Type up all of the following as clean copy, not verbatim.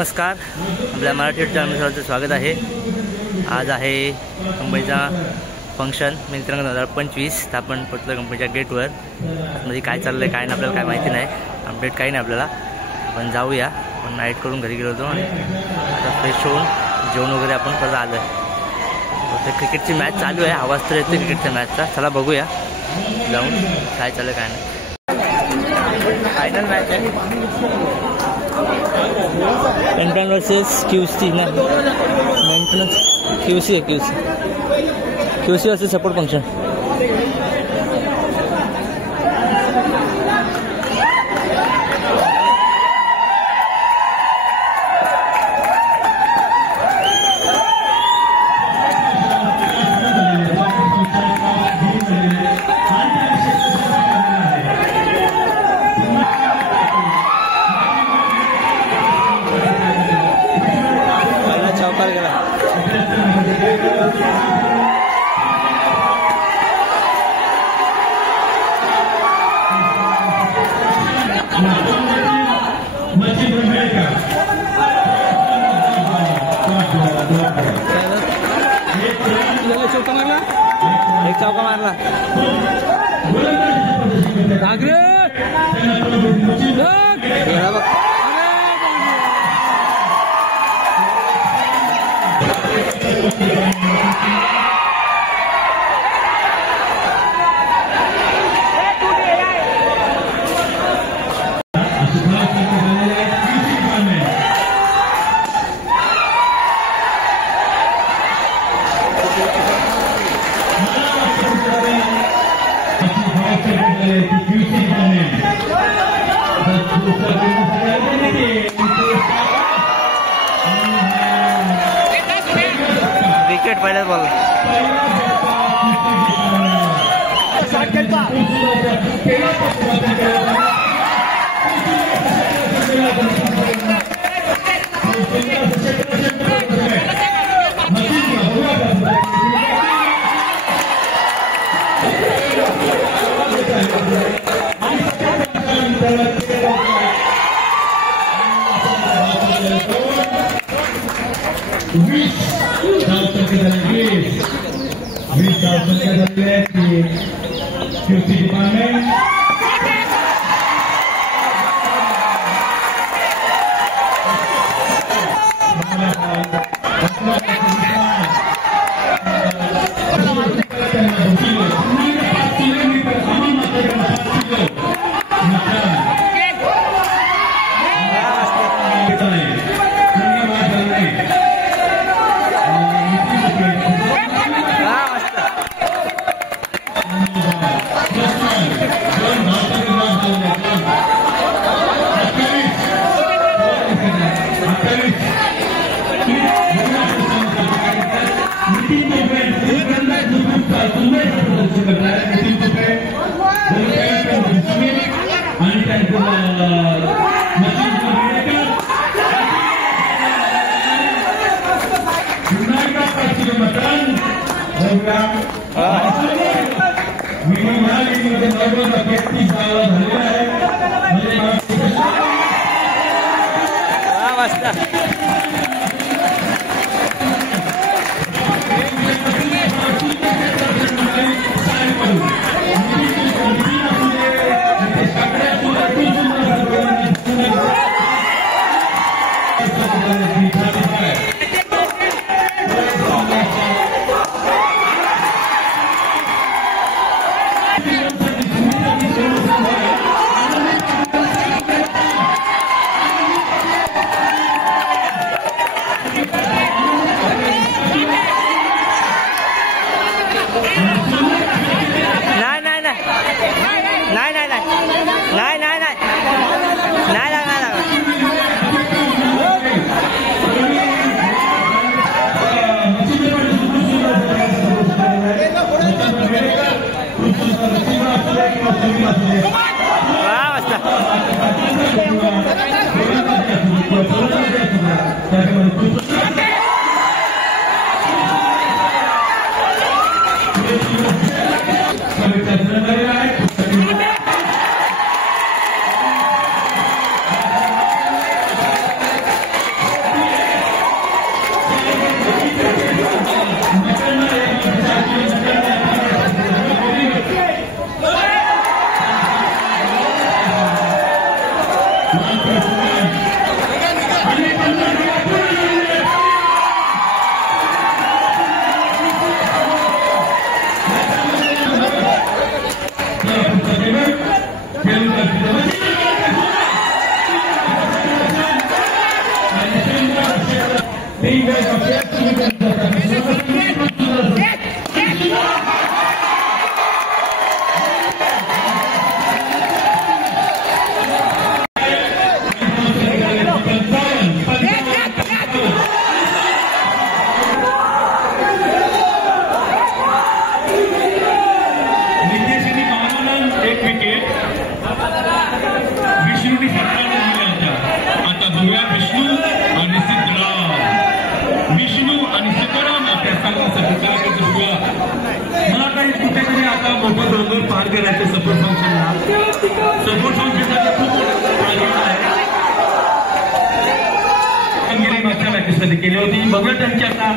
नमस्कार, आपल्या मराठी चॅनलचं स्वागत आहे। आज आहे कंपनीचा फंक्शन मित्रंग 2025। तर आपण पोहोचलो कंपनीच्या गेटवर। म्हणजे काय चाललंय काय नाही आपल्याला काय माहिती नाही, अपडेट काही नाही आपल्याला। आपण जाऊया, आपण नाईट करून घरी गेलो होतो आणि आता फ्रेश होऊन जेवण वगैरे आपण परत आलो आहे। तर क्रिकेटची मॅच चालू आहे, आवाज तर येतो क्रिकेटच्या मॅचचा। चला बघूया जाऊन काय चाललं काय नाही। फायनल मॅच आहे मेंटन वर्सेस क्यूसी ना, मेंटेनन्स क्यूसी है, क्यूसी वर्सेस सपोर्ट फंक्शन। एक चौका मारला विकेट पहिल्याच बॉल। केली होती बघा त्यांची आता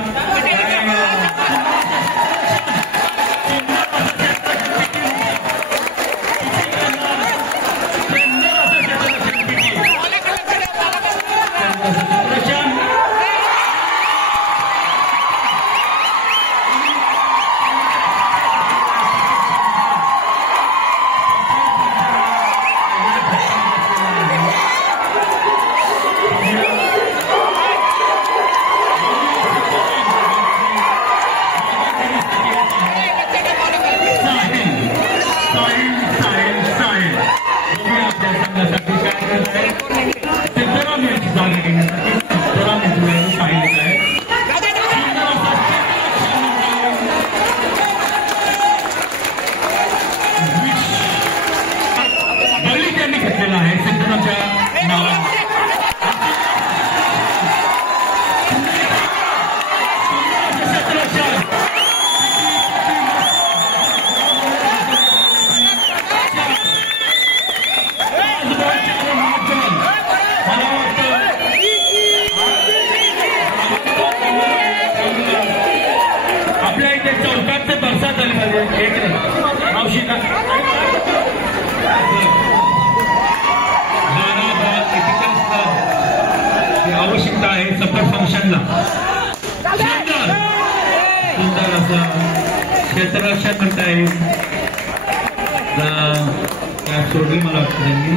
आवश्यकता आहे सफर फंक्शनला सुंदर असं क्षेत्ररक्षण म्हणता येईल सोडली मला वाटतं त्यांनी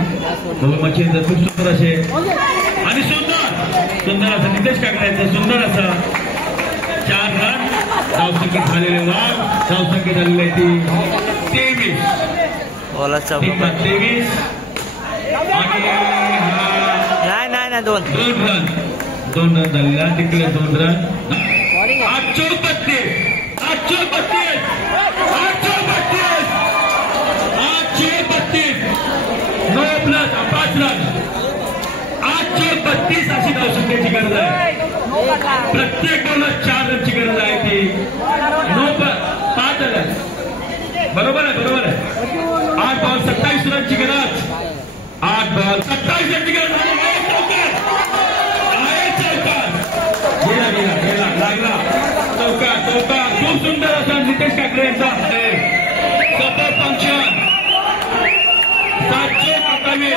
बहुमचेंद्र खूप सुंदर असे आणि सुंदर असं नितेश काकड्याचं सुंदर असं 4 रन धावसंख्येत झालेले धावसंख्येत झालेले ती 23 नाही 2 रन झालेला तिकडे 2 रन 832 9 प्लस 5 रन 832 अशी धावसंख्येची गरज आहे प्रत्येक बॉलला 4 रनची गरज आहे ती 5 रन बरोबर आहे 8 बॉल 27 रनची गरज 8 बॉल 27 रनची गरज गेला लागला चौका खूप सुंदर असा नितेश काकडे यांचा सफर फंक्शन 728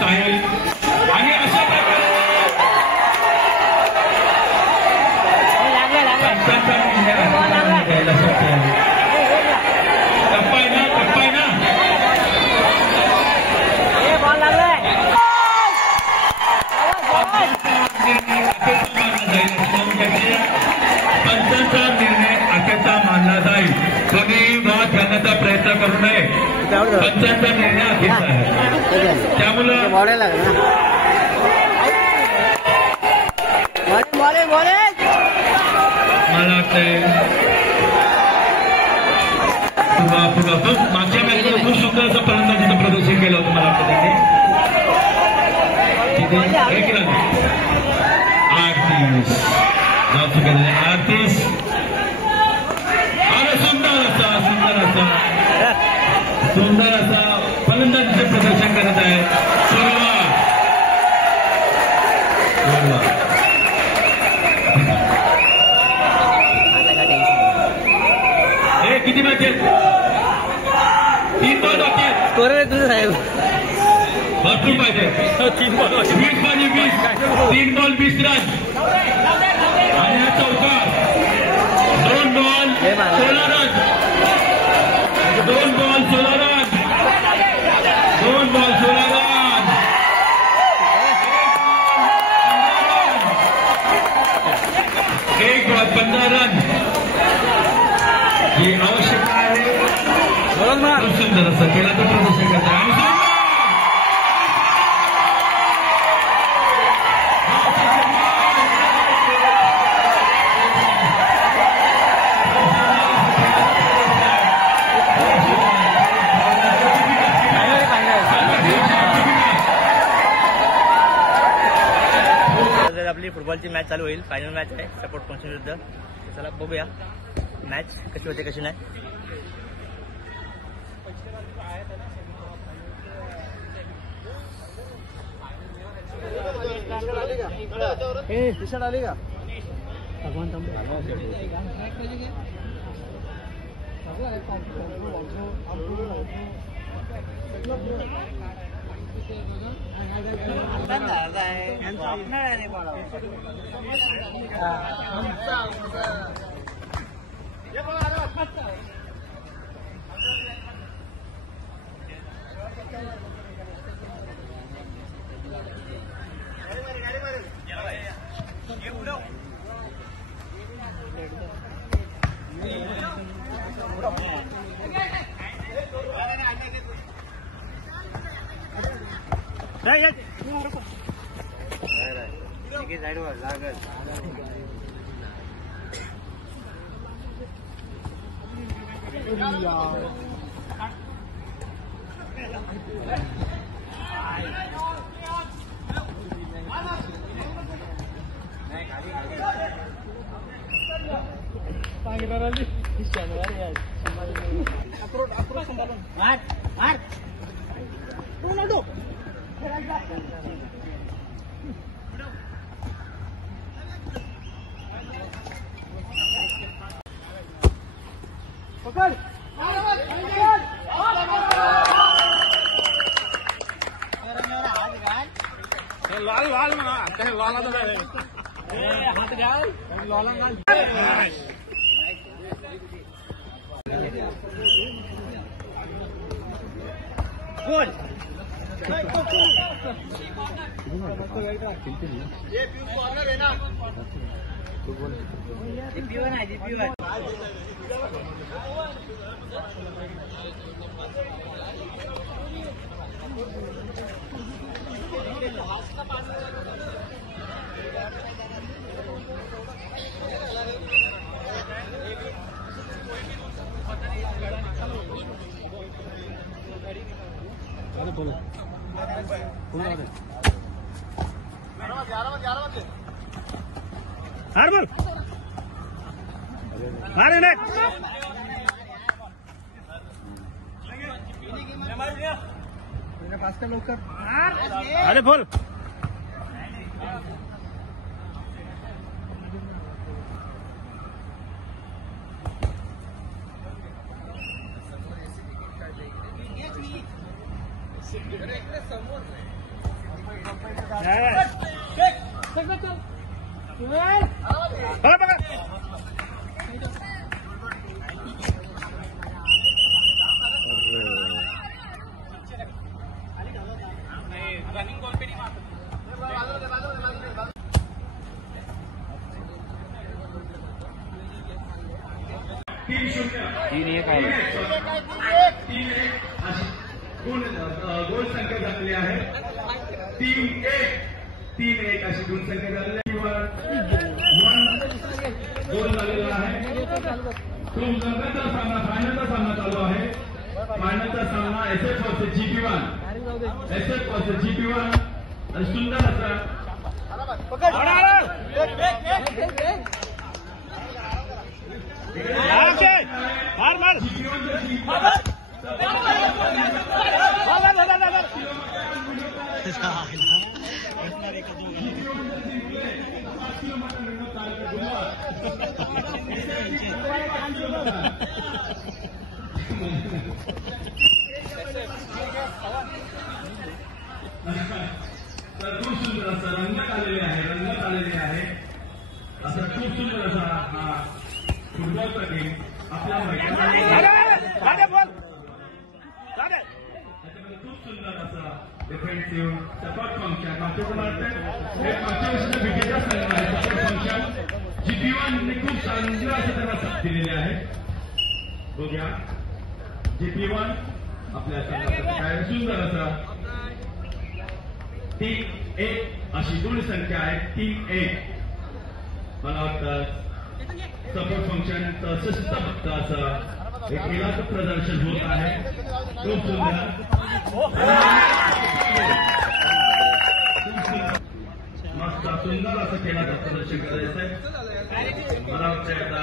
साहिल आणि अशा प्रकारे पंचांचा निर्णय अखेरचा मानला जाईल कोणी वाद घालण्याचा प्रयत्न करू नये पंचांचा निर्णय अखेरचा आहे त्यामुळं मला वाटतंय मागच्या मॅचमध्ये खूप सुंदर असं फलंदाजीचं प्रदर्शन केलं होतं मला वाटतं त्यांनी 1 रन 38 आणि सुंदर असा फलंदाजीचं प्रदर्शन करत आहे हे किती मॅच आहेत 3 बॉल बाकी आहेत साहेब भरपूर पाहिजे 20 बॉल 20 रन आणि हा चौकार 2 ball 16 run 2 ball 16 run 2 ball 16 run 1 ball 15 run ही आवश्यकता आहे. सुंदर असं खेळाचं प्रदर्शन करतात आणि आपली फुटबॉलची मॅच चालू होईल. फायनल मॅच आहे सपोर्ट फंक्शन विरुद्ध. चला बघूया मॅच कशी होते कशी नाही. आली का लाल म्हणा हात घ्याल गोल ये कॉर्नर है ना जीपीवन है जीपीवन बोलो बोल अरे बोल गोल संख्या झालेली आहे 3-1 अशी गुण संख्या झालेली गोल झालेला आहे. तो नंतरचा सामना फायनलचा सामना चालू आहे. फायनलचा सामना SF वर्सेस GP1 आणि सुंदर असा तर खूप सुंदर असा रंगत आलेले आहे असा खूप सुंदर असा हा फुटबॉलसाठी आपल्या मैदानामध्ये खूप सुंदर असा डिफेन्सिव्ह सपोर्ट फंक्शन मागच्या वर्षीचा विजेता संघ आहे. सपोर्ट फंक्शन GP1 खूप चांगलं असं त्यांना साथ दिलेली आहे. बघूया GP1 आपल्या संघासाठी काय सुंदर असा 3-1 अशी गुण संख्या आहे. 3-1 मला वाटतं सपोर्ट फंक्शन सशक्त असं एक खेळाचं प्रदर्शन होत आहे. खूप सुंदर मस्त सुंदर असं खेळाचं प्रदर्शन करायचं आहे. मला वाटतं आता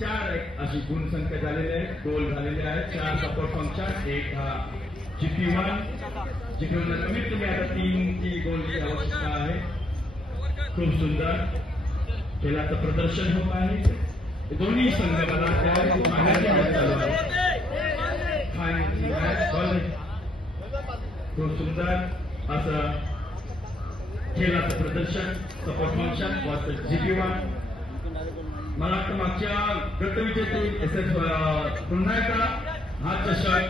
4-1 अशी गुण संख्या झालेली आहे. गोल झालेले आहे. 4 सपोर्ट फंक्शन 1 हा GP1 कमीत कमी आता 3 गोलची आवश्यकता आहे. खूप सुंदर खेळाचं प्रदर्शन होत आहे. दोन्ही संघ मला त्यावेळी मागायची मॅच चालू आहे. खूप सुंदर असं खेळाचं प्रदर्शन सपोर्ट फंक्शन GP1 मला वाटतं मागच्या गटविजेते SS पुन्हा एकदा हा चषक